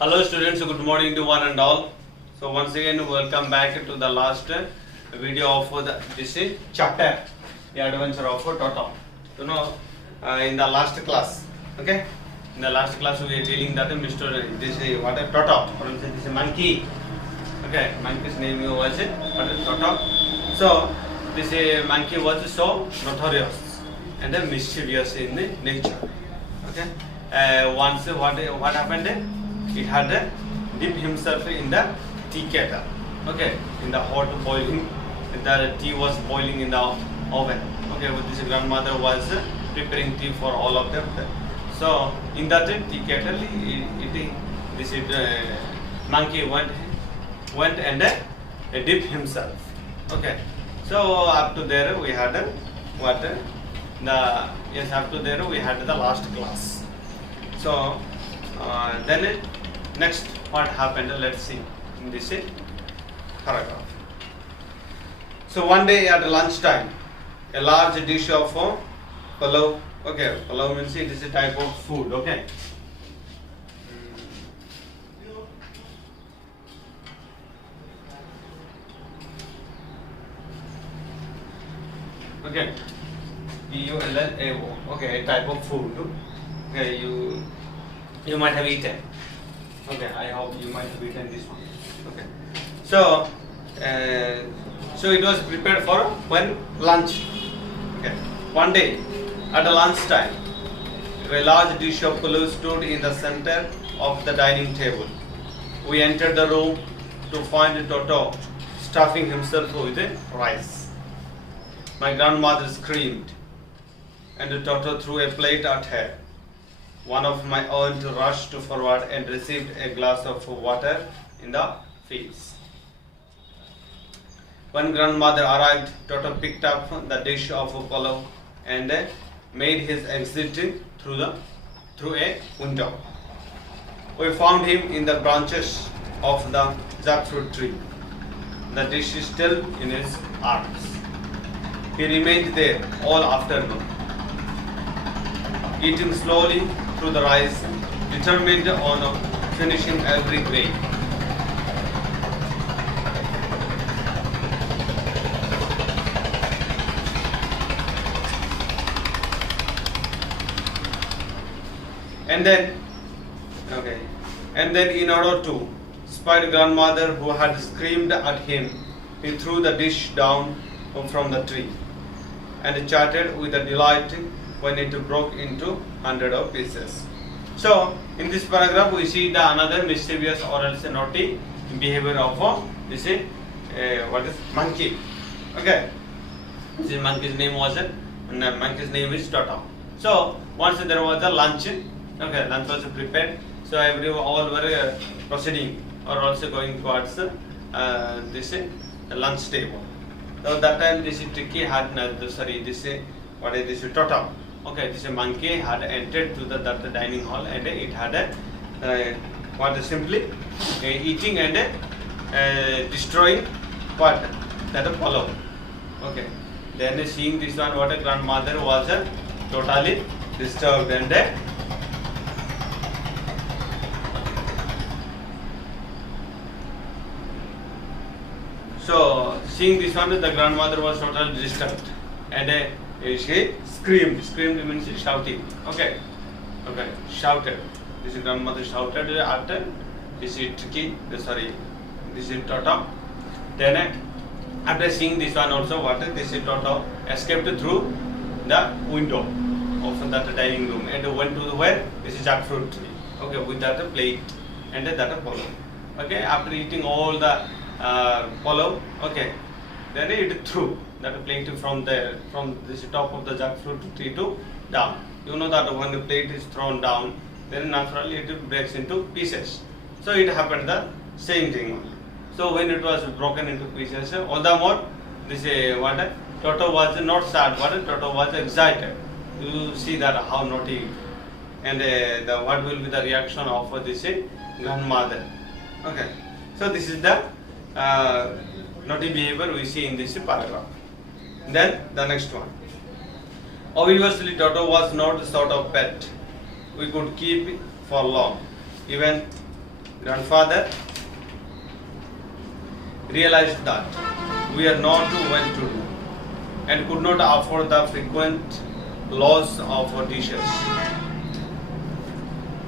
Hello students, good morning to one and all. So once again welcome back to the last video of this chapter, the adventure of Toto. In the last class, okay? In the last class we are dealing that Mr. This is what a Toto, this is a monkey. Okay, monkey's name was Toto. So this monkey was so notorious and mischievous in nature. Okay, once what happened? It had dipped himself in the tea kettle. Okay, in the hot boiling, the tea was boiling in the oven. Okay, but this grandmother was preparing tea for all of them. So in that tea kettle, this monkey went and dipped himself. Okay, so up to there we had up to there we had the last class. So then next what happened, let's see in this paragraph. So one day at lunchtime, a large dish of pulao. Okay, pulao means it is a type of food. Okay. Okay. P-U-L-L-A-O. Okay, a type of food. Okay, you might have eaten. Okay, I hope you might have eaten this one. Okay, so so it was prepared for lunch. Okay, one day at the lunch time, a large dish of pulao stood in the center of the dining table. We entered the room to find Toto stuffing himself with rice. My grandmother screamed, and Toto threw a plate at her. One of my aunt rushed forward and received a glass of water in the face. When grandmother arrived, Toto picked up the dish of pulao and made his exit through a window. We found him in the branches of the jackfruit tree. The dish is still in his arms. He remained there all afternoon, eating slowly through the rice, determined on finishing every grain. And then in order to spite grandmother who had screamed at him, he threw the dish down from the tree and chatted with delight when it broke into hundreds of pieces. So in this paragraph we see the another mischievous or else naughty behavior of this monkey. Okay, this monkey's name is Toto. So once there was a lunch. Okay, lunch was prepared. So all were proceeding or also going towards this lunch table. So that time this tricky had this Toto. Okay, this monkey had entered to the dining hall and it had simply eating and destroying that pulao. Okay, then seeing this one, what a grandmother was totally disturbed and so seeing this one, the grandmother was totally disturbed and she screamed. Screamed means shouting. Okay, shouted. This grandmother shouted after this is this is Toto. Then after seeing this one also, this is Toto escaped through the window of that dining room and went to where this is jackfruit tree. Okay, with that plate and that pulao. Okay, after eating all the pulao, okay, then it threw that plate from this top of the jackfruit tree to down. You know that when the plate is thrown down, then naturally it breaks into pieces. So it happened the same thing. So when it was broken into pieces, all the more this Toto was not sad, Toto was excited. You see that how naughty and what will be the reaction of this grandmother. Okay, so this is the naughty behavior we see in this paragraph. Then the next one. Obviously, Toto was not the sort of pet we could keep for long. Even Grandfather realized that we are not well to do and could not afford the frequent loss of dishes,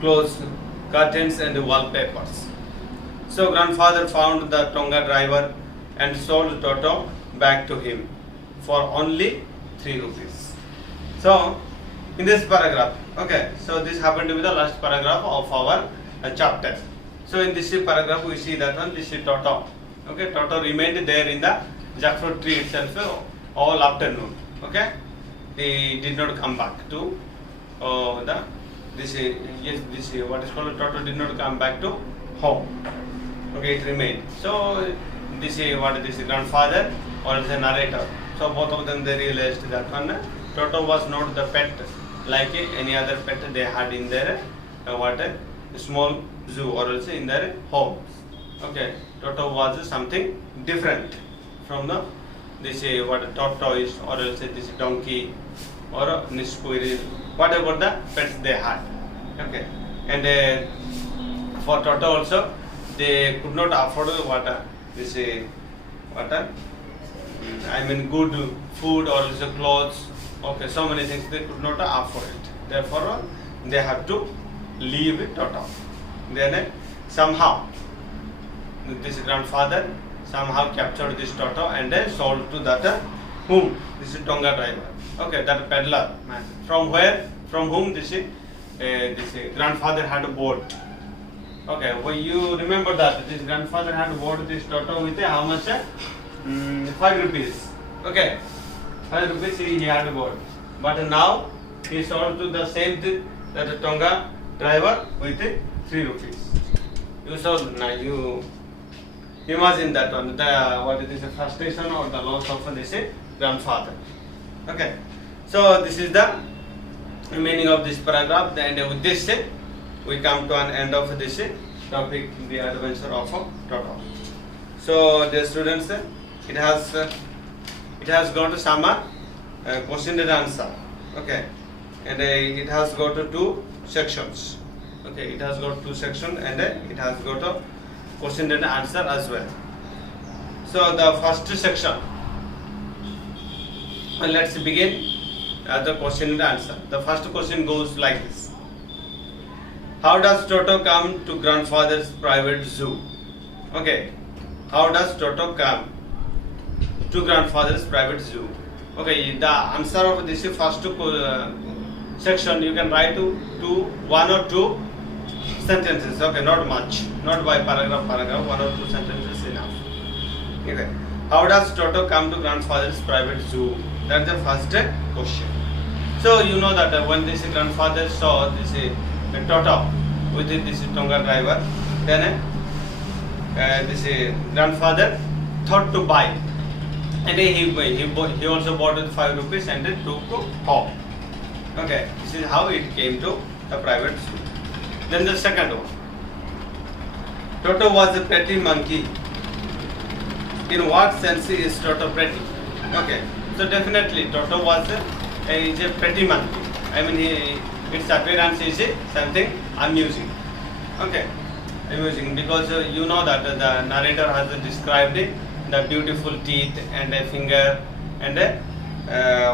clothes, curtains and wallpapers. So grandfather found the Tonga driver and sold Toto back to him for only 3 rupees. So in this paragraph, okay, so this happened to be the last paragraph of our chapter. So in this paragraph we see that one, this is Toto. Okay, Toto remained there in the jackfruit tree itself all afternoon. Okay, he did not come back to this what is called Toto did not come back to home. Okay, it remained. So this is what this grandfather or the narrator. So both of them they realized that one Toto was not the pet like any other pet they had in their small zoo or also in their homes. Okay, Toto was something different from the this what a tortoise or else this donkey or a squirrel, whatever the pets they had. Okay, and for Toto also they could not afford good food or also clothes. Okay, so many things they could not afford it. Therefore, they had to leave Toto. Then somehow this grandfather somehow captured this Toto and sold to that whom? This is Tonga driver. Okay, that peddler man. From where? From whom this grandfather had bought. Okay, well you remember that this grandfather had bought this Toto with how much? 5 rupees. Okay, 5 rupees he had bought. But now he sold to the same thing, that Tonga driver with 3 rupees. You sold now you imagine that one, what is the frustration or the loss of this grandfather. Okay, so this is the meaning of this paragraph, and with this we come to an end of this topic, the adventure of Toto. So dear students, it has got some question and answer. Okay, and it has got 2 sections. Okay, it has got 2 sections and it has got a question and answer as well. So the first section, let's begin the question and answer. The first question goes like this: how does Toto come to grandfather's private zoo? Okay, how does Toto come to grandfather's private zoo? Okay, the answer of this first section you can write to 1 or 2 sentences. Okay, not much, not by paragraph, 1 or 2 sentences enough. Okay, how does Toto come to grandfather's private zoo? That's the first question. So you know that when this grandfather saw this Toto with this Tonga driver, then this grandfather thought to buy, and he also bought with 5 rupees and took to home. Okay, this is how it came to the private zoo. Then the second one, Toto was a pretty monkey. In what sense is Toto pretty? Okay, so definitely Toto was is a pretty monkey. I mean, its appearance is something amusing. Okay, amusing, because you know that the narrator has described the beautiful teeth and a finger and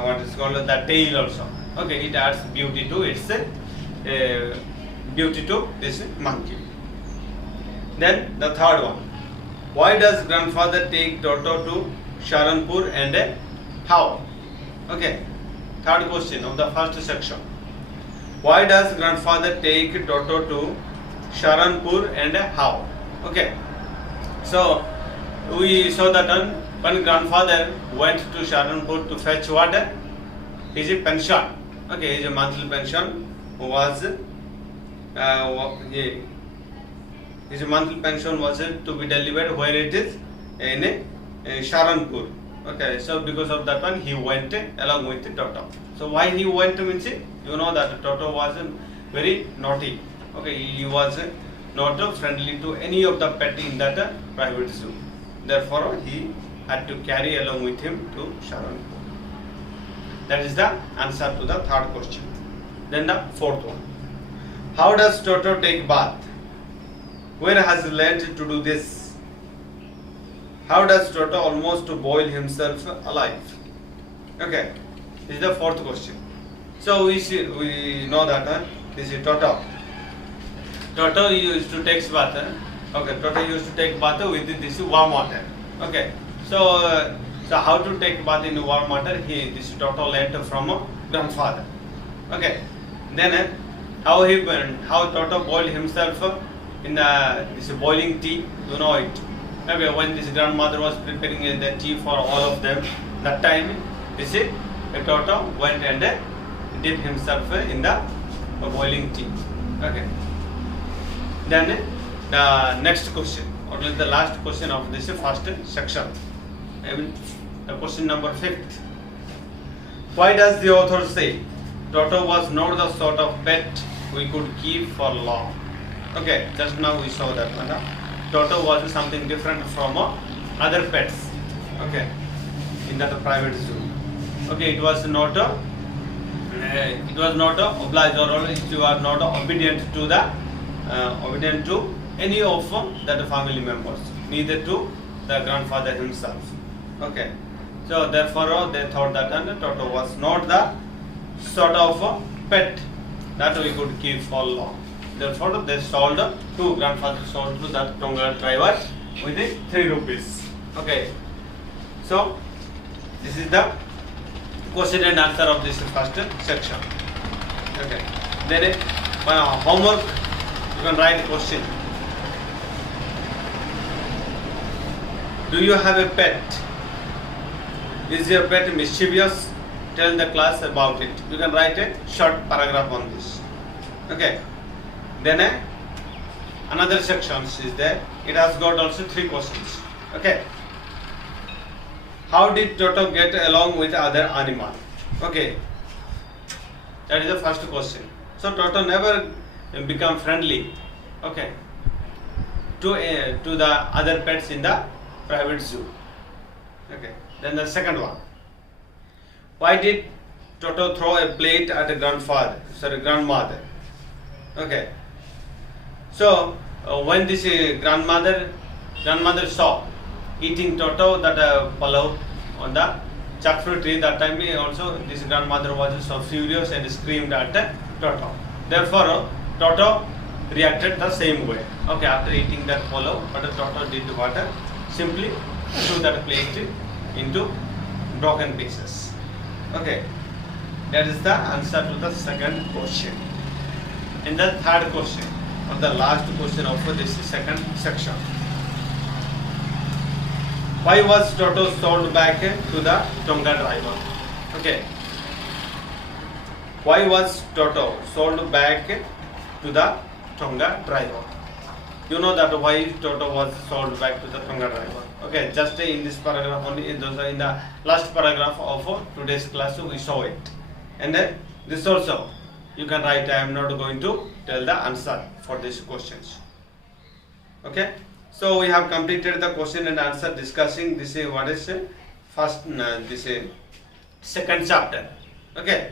what is called the tail also. Okay, it adds beauty to its beauty to this monkey. Then the third one, why does grandfather take Toto to Saharanpur and how? Okay, third question of the first section. Why does grandfather take Toto to Saharanpur and how? Okay, so we saw that when grandfather went to Saharanpur to fetch water, his pension, okay, his monthly pension was his monthly pension was to be delivered where it is in Saharanpur. Okay, so because of that one he went along with Toto. So why he went means you know that Toto was very naughty. Okay, he was not friendly to any of the pet in that private zoo. Therefore he had to carry along with him to Saharanpur. That is the answer to the third question. Then the fourth one, how does Toto take bath? Where has he learned to do this? How does Toto almost boil himself alive? Okay, this is the fourth question. So we know that this is Toto. Toto used to take bath. Okay, Toto used to take bath with this warm water. Okay, so how to take bath in warm water? This Toto learned from a grandfather. Okay, then how Toto boiled himself in this boiling tea. You know it. Okay, when this grandmother was preparing the tea for all of them, that time this Toto went and dipped himself in the boiling tea. Okay. Then the next question, or the last question of this first section. The question number 5th. Why does the author say Toto was not the sort of pet we could keep for long? Okay, just now we saw that one. Toto was something different from other pets. Okay, in that private zoo. Okay, it was not obliged, or it was not obedient to any of the family members, neither to the grandfather himself. Okay, so therefore they thought that Toto was not the sort of pet that we could keep for long. Therefore they sold grandfather sold to that Tonga driver with 3 rupees. Okay, so this is the question and answer of this first section. Okay, then homework, you can write a question. Do you have a pet? Is your pet mischievous? Tell the class about it. You can write a short paragraph on this. Okay, then another section is there. It has got also 3 questions. Okay, how did Toto get along with other animals? Okay, that is the first question. So Toto never become friendly. Okay, to the other pets in the private zoo. Okay, then the second one. Why did Toto throw a plate at a grandmother? Okay, so when this grandmother saw eating Toto that palav on the jackfruit tree, that time also this grandmother was so furious and screamed at Toto. Therefore Toto reacted the same way. Okay, after eating that palav, but Toto did what? Simply threw that plate into broken pieces. Okay, that is the answer to the second question. In the third question, or the last question of this second section. Why was Toto sold back to the Tonga driver? Okay, why was Toto sold back to the Tonga driver? You know that why Toto was sold back to the Tonga driver. Okay, just in this paragraph only, in the last paragraph of today's class we saw it. And this also you can write. I am not going to tell the answer for these questions. Okay, so we have completed the question and answer discussing this what is first this second chapter. Okay,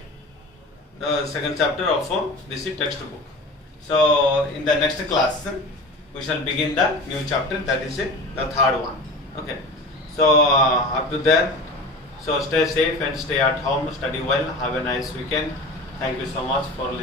the second chapter of this textbook. So in the next class we shall begin the new chapter, that is the third one. Okay, so up to there, so stay safe and stay at home, study well, have a nice weekend. Thank you so much for listening.